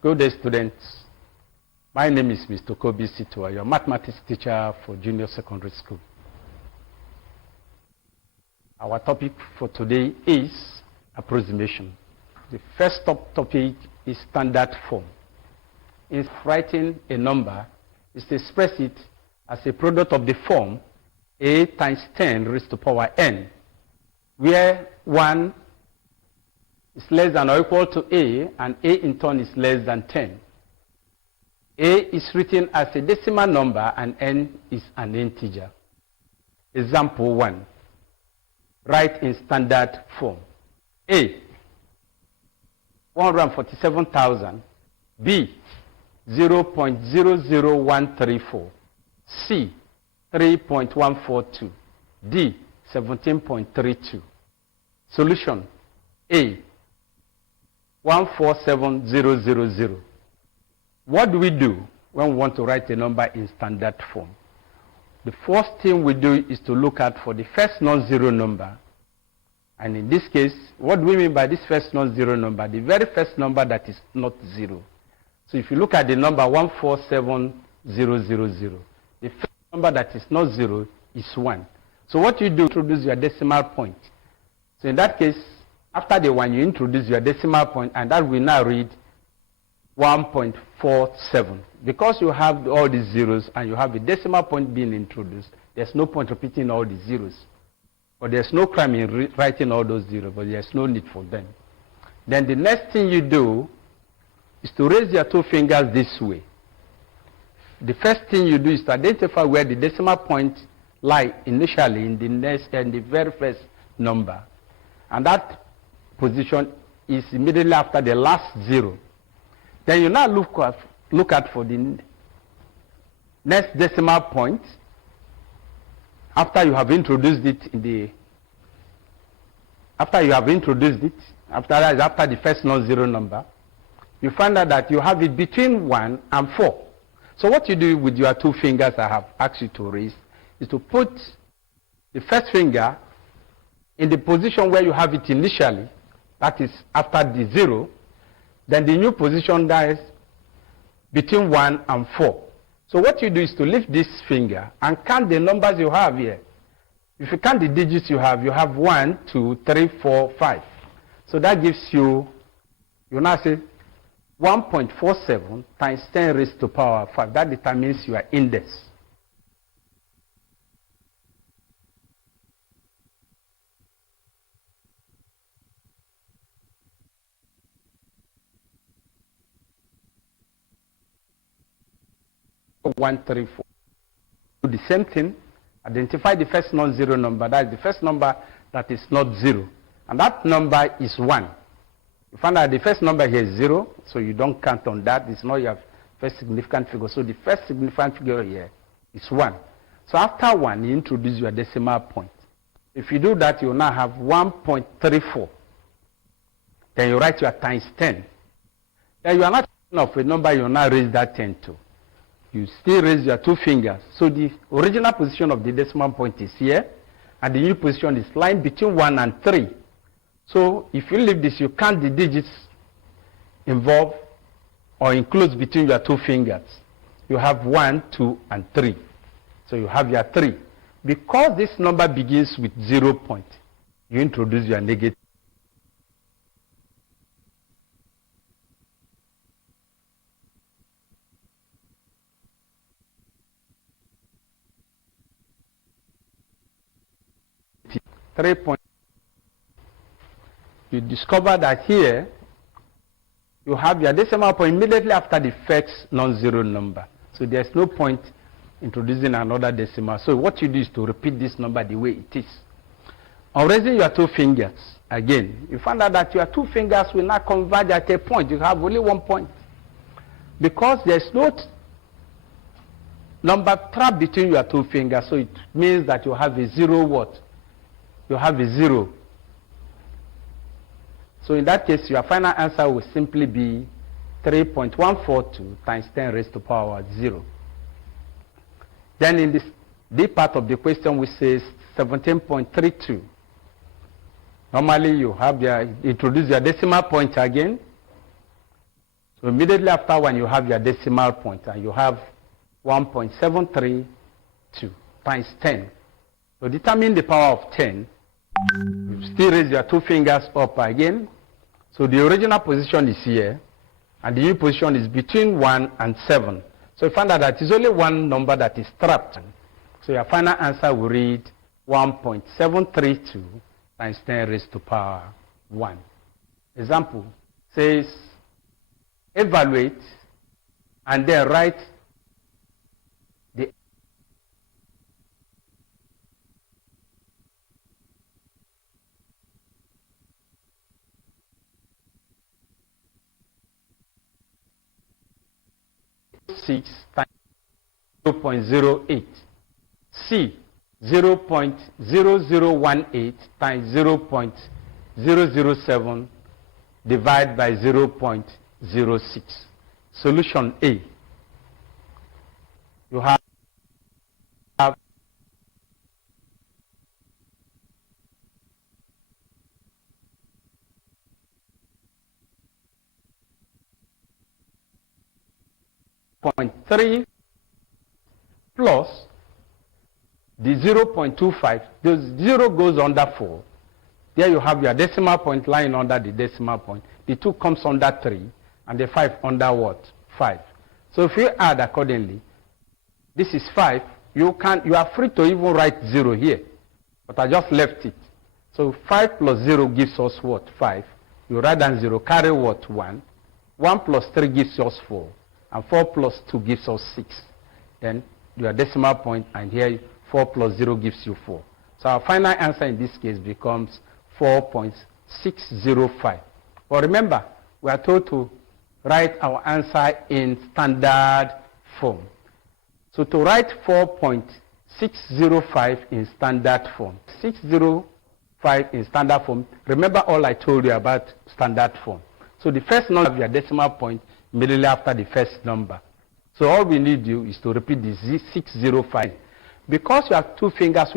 Good day, students. My name is Mr. Kobi Situa, your mathematics teacher for junior secondary school. Our topic for today is approximation. The first topic is standard form. In writing a number, is to express it as a product of the form a times 10 raised to power n, where 1 is less than or equal to a, and a in turn is less than 10. A is written as a decimal number and n is an integer. Example 1. Write in standard form. A, 147,000. B, 0.00134. C, 3.142. D, 17.32. Solution. A, 147,000. What do we do when we want to write a number in standard form? The first thing we do is to look at for the first non-zero number. And in this case, what do we mean by this first non-zero number? The very first number that is not zero. So if you look at the number 147,000, the first number that is not zero is 1. So what you do, introduce your decimal point. So in that case, after the 1, you introduce your decimal point, and that will now read 1.47. Because you have all these zeros and you have a decimal point being introduced, there's no point repeating all the zeros. But there's no crime in writing all those zeros, but there's no need for them. Then the next thing you do is to raise your two fingers this way. The first thing you do is to identify where the decimal point lies initially in the very first number. And that position is immediately after the last zero. Then you now look at for the next decimal point after you have introduced it after the first non-zero number. You find out that you have it between 1 and 4. So what you do with your two fingers I have asked you to raise is to put the first finger in the position where you have it initially, that is after the 0. Then the new position that is between 1 and 4. So what you do is to lift this finger and count the numbers you have here. If you count the digits you have 1, 2, 3, 4, 5. So that gives you now say 1.47 times 10 raised to power 5. That determines your index. One, 3, 4. Do the same thing. Identify the first non-zero number. That is the first number that is not 0. And that number is 1. You find out the first number here is 0, so you don't count on that. It's not your first significant figure. So the first significant figure here is 1. So after 1, you introduce your decimal point. If you do that, you now have 1.34. Then you write your times 10. Then you are not of a number, you now raise that 10 to. You still raise your two fingers. So the original position of the decimal point is here, and the new position is lying between 1 and 3. So if you leave this, you count the digits involved or enclosed between your two fingers. You have 1, 2, and 3. So you have your 3. Because this number begins with 0 point, you introduce your negative. You discover that here you have your decimal point immediately after the first non-zero number. So there's no point introducing another decimal. So what you do is to repeat this number the way it is. On raising your two fingers, again, you find out that your two fingers will not converge at a point. You have only 1 point. Because there's no number trapped between your two fingers, so it means that you have a 0 what? You have a 0. So in that case, your final answer will simply be 3.142 times 10 raised to power 0. Then in this D part of the question, which says 17.32. Normally, you have introduce your decimal point again. So immediately after 1, you have your decimal point, and you have 1.732 times 10. To determine the power of 10, you still raise your 2 fingers up again. So the original position is here, and the new position is between 1 and 7. So you find out that it's only one number that is trapped. So your final answer will read 1.732 times 10 raised to power 1. Example says, evaluate and then write the six times 0.08. C, 0.0018 times 0.007 divided by 0.06. Solution A. You have .3 plus the 0.25. The 0 goes under 4. There you have your decimal point lying under the decimal point. The 2 comes under 3, and the 5 under what? 5. So if you add accordingly, this is 5. You are free to even write 0 here, but I just left it. So 5 plus 0 gives us what? 5. You write down 0, carry what? 1. 1 plus 3 gives us 4. And 4 plus 2 gives us 6. Then your decimal point, and here 4 plus 0 gives you 4. So our final answer in this case becomes 4.605. But remember, we are told to write our answer in standard form. So to write 4.605 in standard form, 605 in standard form, remember all I told you about standard form. So the first number of your decimal point immediately after the first number. So all we need you is to repeat the 605. Because you have 2 fingers